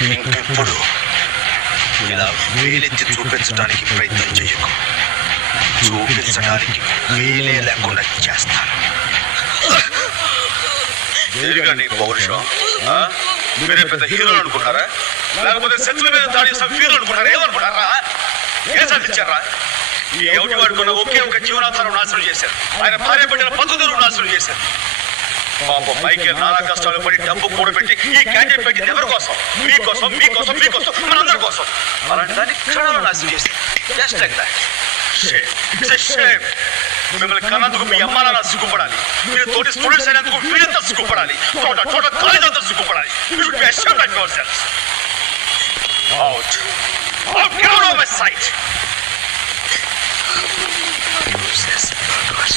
ఇంకెప్పుడు ఇలా వేలెత్తి చూపించడానికి ప్రయత్నం చేయకు. చూపించడానికి వేలే లేకుండా చేస్తాను. దేనిగా నీ పౌరుషం? మీరే పెద్ద హీరోలు అనుకుంటారా? లేకపోతే శత్రుల మీద దాడి చేసిన హీరోలు అనుకుంటారా? ఏమనుకుంటారా? ఏం సాధించారా? ఈ ఎవరి వాడుకున్న ఒకే ఒక జీవనాధారం నాశనం చేశారు. ఆయన భార్య బిడ్డల పద్ధతులు నాశనం చేశారు. పాపం పైకి నానా కష్టాలు పడి డబ్బు కూడబెట్టి ఈ క్యాంటీన్ పెట్టింది ఎవరి కోసం? మీకోసం, మీకోసం, మీకోసం, మనందరి కోసం. అలాంటి దాన్ని క్షణాలు నాశనం చేశారు. Just like that. మిమ్మల్ని కన్నందుకు మీ అమ్మ నాన్న సిగ్గుపడాలి. మీరు తోటి స్టూడెంట్స్ అయినందుకు మీరంతా సిగ్గుపడాలి. టోటల్ కాలేజ్ అంతా సిగ్గుపడాలి. You should be ashamed of yourselves. Out. Get out of my sight. Useless burgers.